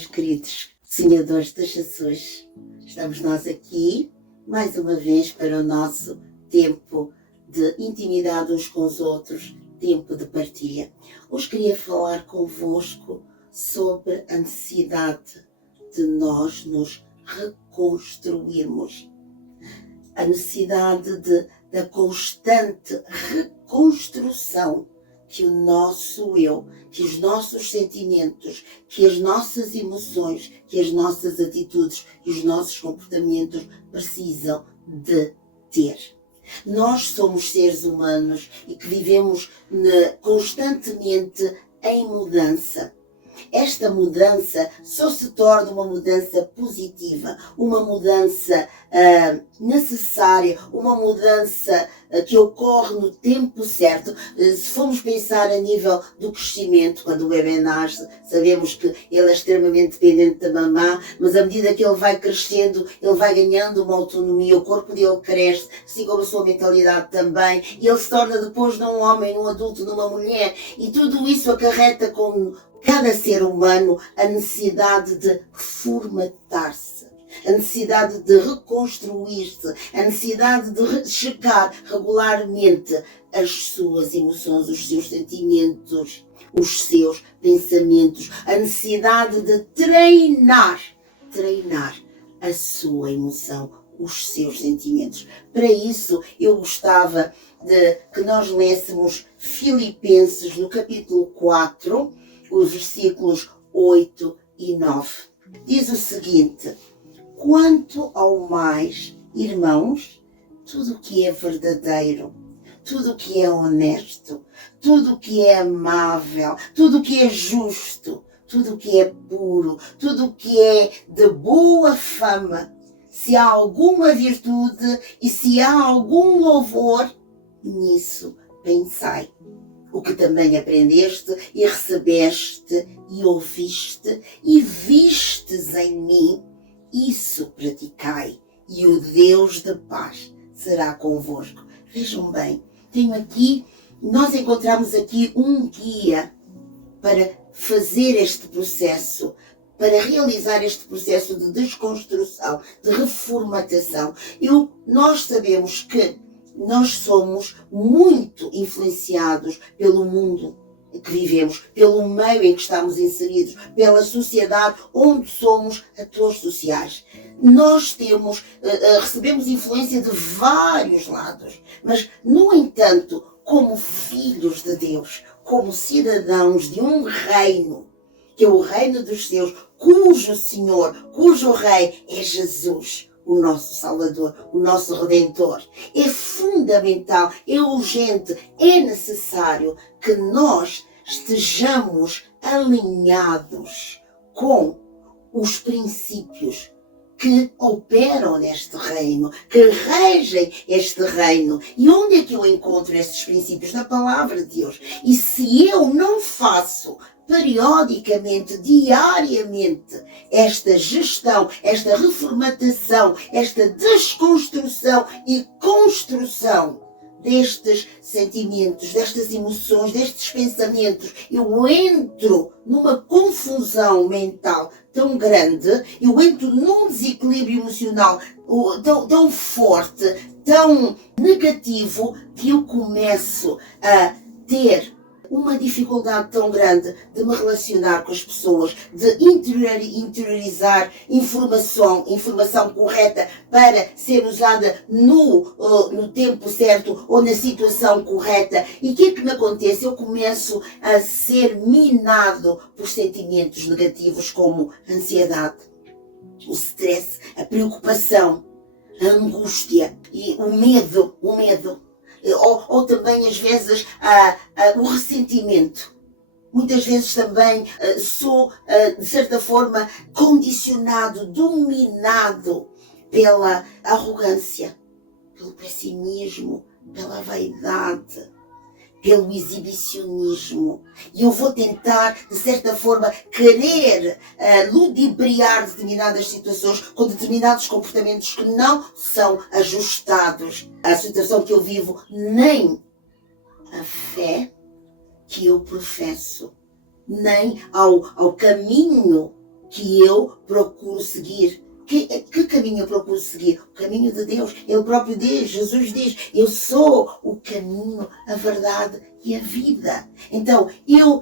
meus queridos sonhadores de Jesus. Estamos nós aqui, mais uma vez, para o nosso tempo de intimidade uns com os outros, tempo de partilha. Hoje queria falar convosco sobre a necessidade de nós nos reconstruirmos. A necessidade da constante reconstrução que o nosso eu, que os nossos sentimentos, que as nossas emoções, que as nossas atitudes e os nossos comportamentos precisam de ter. Nós somos seres humanos e que vivemos constantemente em mudança. Esta mudança só se torna uma mudança positiva, uma mudança necessária, uma mudança que ocorre no tempo certo. Se formos pensar a nível do crescimento, quando o bebê nasce, sabemos que ele é extremamente dependente da mamã, mas à medida que ele vai crescendo, ele vai ganhando uma autonomia, o corpo dele cresce, assim como a sua mentalidade também, e ele se torna depois num homem, num adulto, numa mulher, e tudo isso acarreta com cada ser humano a necessidade de formatar-se, a necessidade de reconstruir-se, a necessidade de checar regularmente as suas emoções, os seus sentimentos, os seus pensamentos, a necessidade de treinar a sua emoção, os seus sentimentos. Para isso, eu gostava de que nós lêssemos Filipenses no capítulo 4, os versículos 8 e 9. Diz o seguinte: quanto ao mais, irmãos, tudo o que é verdadeiro, tudo o que é honesto, tudo o que é amável, tudo o que é justo, tudo o que é puro, tudo o que é de boa fama, se há alguma virtude e se há algum louvor, nisso pensai. O que também aprendeste e recebeste e ouviste e vistes em mim, isso praticai, e o Deus de paz será convosco. Vejam bem, nós encontramos aqui um guia para fazer este processo, para realizar este processo de desconstrução, de reformatação. Nós sabemos que nós somos muito influenciados pelo mundo que vivemos, pelo meio em que estamos inseridos, pela sociedade onde somos atores sociais. Nós recebemos influência de vários lados, mas, no entanto, como filhos de Deus, como cidadãos de um reino, que é o reino dos céus, cujo Senhor, cujo Rei é Jesus, o nosso Salvador, o nosso Redentor. É fundamental, é urgente, é necessário que nós estejamos alinhados com os princípios que operam neste reino, que regem este reino. E onde é que eu encontro estes princípios? Na palavra de Deus. E se eu não faço periodicamente, diariamente, esta gestão, esta reformatação, esta desconstrução e construção destes sentimentos, destas emoções, destes pensamentos, eu entro numa confusão mental tão grande, eu entro num desequilíbrio emocional tão forte, tão negativo, que eu começo a ter uma dificuldade tão grande de me relacionar com as pessoas, de interiorizar informação correta para ser usada no tempo certo ou na situação correta. E o que é que me acontece? Eu começo a ser minado por sentimentos negativos como a ansiedade, o stress, a preocupação, a angústia e o medo. Ou também, às vezes, o ressentimento. Muitas vezes também sou, de certa forma, condicionado, dominado pela arrogância, pelo pessimismo, pela vaidade, pelo exibicionismo. E eu vou tentar, de certa forma, querer ludibriar determinadas situações com determinados comportamentos que não são ajustados à situação que eu vivo, nem à fé que eu professo, nem ao caminho que eu procuro seguir. Que caminho eu procuro seguir? O caminho de Deus. Ele próprio diz, Jesus diz, eu sou o caminho, a verdade e a vida. Então,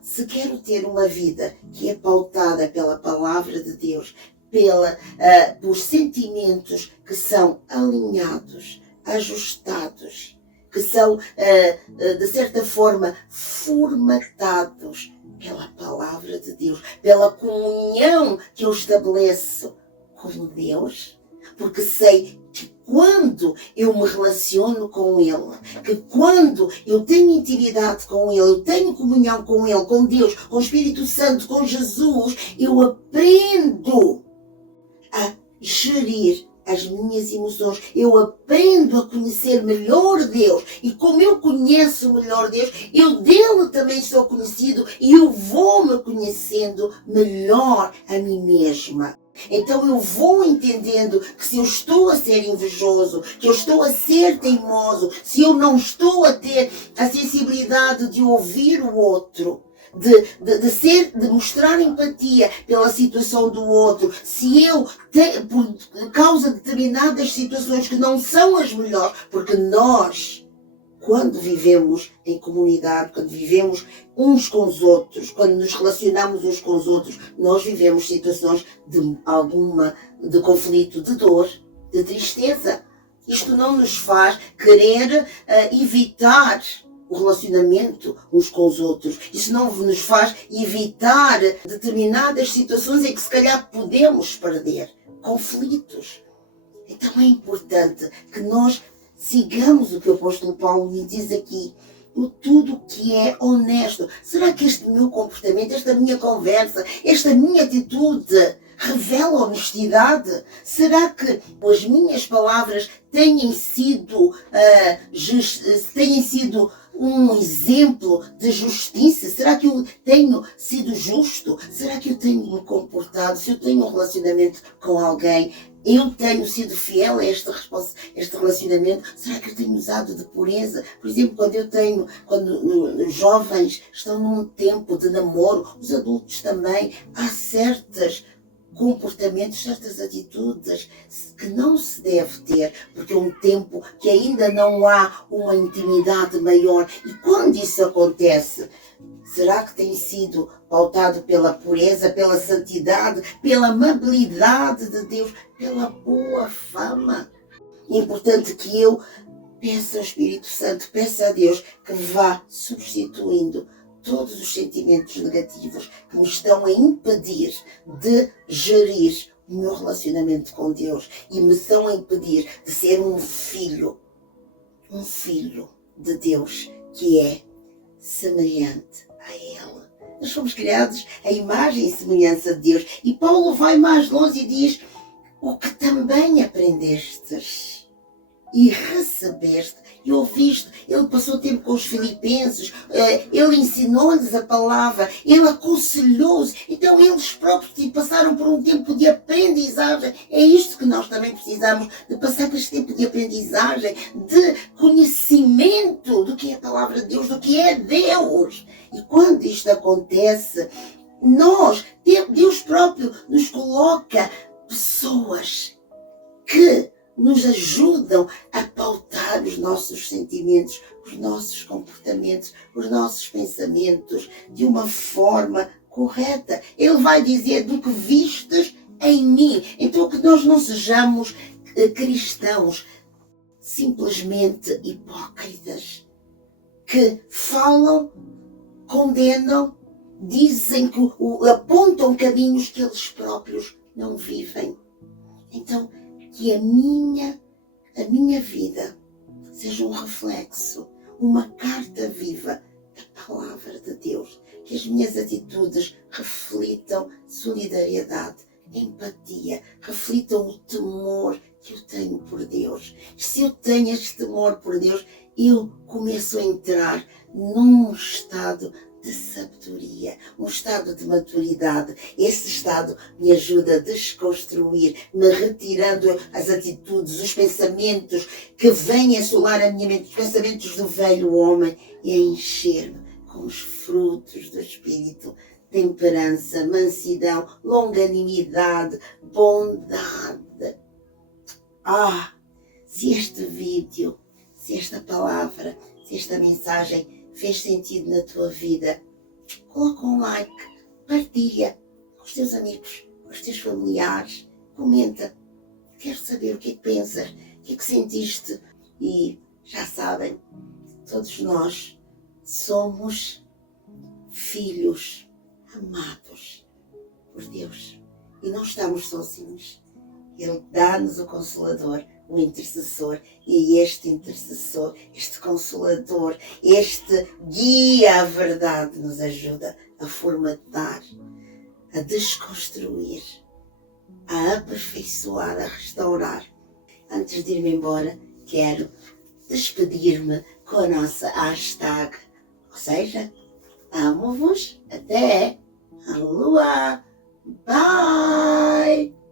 se quero ter uma vida que é pautada pela palavra de Deus, por sentimentos que são alinhados, ajustados, que são, de certa forma, formatados pela palavra de Deus, pela comunhão que eu estabeleço com Deus, porque sei que quando eu me relaciono com Ele, que quando eu tenho intimidade com Ele, eu tenho comunhão com Ele, com Deus, com o Espírito Santo, com Jesus, eu aprendo a gerir as minhas emoções, eu aprendo a conhecer melhor Deus, e como eu conheço melhor Deus, eu dele também sou conhecido, e eu vou me conhecendo melhor a mim mesma. Então eu vou entendendo que se eu estou a ser invejoso, que eu estou a ser teimoso, se eu não estou a ter a sensibilidade de ouvir o outro, de mostrar empatia pela situação do outro, se eu, por causa de determinadas situações que não são as melhores, porque nós, quando vivemos em comunidade, quando vivemos uns com os outros, quando nos relacionamos uns com os outros, nós vivemos situações de conflito, de dor, de tristeza. Isto não nos faz querer evitar o relacionamento uns com os outros. Isso não nos faz evitar determinadas situações em que se calhar podemos perder conflitos. Então é importante que nós sigamos o que o apóstolo Paulo me diz aqui. Tudo que é honesto. Será que este meu comportamento, esta minha conversa, esta minha atitude revela honestidade? Será que as minhas palavras têm sido um exemplo de justiça? Será que eu tenho sido justo? Será que eu tenho me comportado? Se eu tenho um relacionamento com alguém, eu tenho sido fiel a este relacionamento? Será que eu tenho usado de pureza? Por exemplo, quando os jovens estão num tempo de namoro, os adultos também, há certos comportamentos, certas atitudes que não se deve ter, porque é um tempo que ainda não há uma intimidade maior. E quando isso acontece, será que tem sido pautado pela pureza, pela santidade, pela amabilidade de Deus, pela boa fama? É importante que eu peça ao Espírito Santo, peça a Deus que vá substituindo todos os sentimentos negativos que me estão a impedir de gerir o meu relacionamento com Deus e me estão a impedir de ser um filho de Deus que é semelhante a Ele. Nós fomos criados à imagem e semelhança de Deus. E Paulo vai mais longe e diz: o que também aprendestes e recebeste e ouviste. Ele passou tempo com os filipenses, ele ensinou-lhes a palavra, ele aconselhou-os. Então eles próprios passaram por um tempo de aprendizagem. É isto que nós também precisamos, de passar por este tempo de aprendizagem, de conhecimento do que é a palavra de Deus, do que é Deus. E quando isto acontece, Deus próprio nos coloca pessoas que nos ajudam a pautar os nossos sentimentos, os nossos comportamentos, os nossos pensamentos de uma forma correta. Ele vai dizer: do que vistes em mim. Então que nós não sejamos cristãos simplesmente hipócritas, que falam, condenam, dizem que apontam caminhos que eles próprios não vivem. Então, que a minha vida seja um reflexo, uma carta viva da palavra de Deus. Que as minhas atitudes reflitam solidariedade, empatia, reflitam o temor que eu tenho por Deus. E se eu tenho este temor por Deus, eu começo a entrar num estado de sabedoria, um estado de maturidade. Esse estado me ajuda a desconstruir, me retirando as atitudes, os pensamentos que vêm assolar a minha mente, os pensamentos do velho homem, e a encher-me com os frutos do Espírito temperança, mansidão, longanimidade, bondade. Se este vídeo, se esta palavra, se esta mensagem fez sentido na tua vida, coloca um like, partilha com os teus amigos, com os teus familiares, comenta. Quero saber o que é que pensas, o que é que sentiste. E já sabem, todos nós somos filhos amados por Deus e não estamos sozinhos. Ele dá-nos o Consolador, o intercessor, e este intercessor, este Consolador, este guia à verdade nos ajuda a formatar, a desconstruir, a aperfeiçoar, a restaurar. Antes de ir-me embora, quero despedir-me com a nossa hashtag, ou seja, amo-vos até a lua. Bye!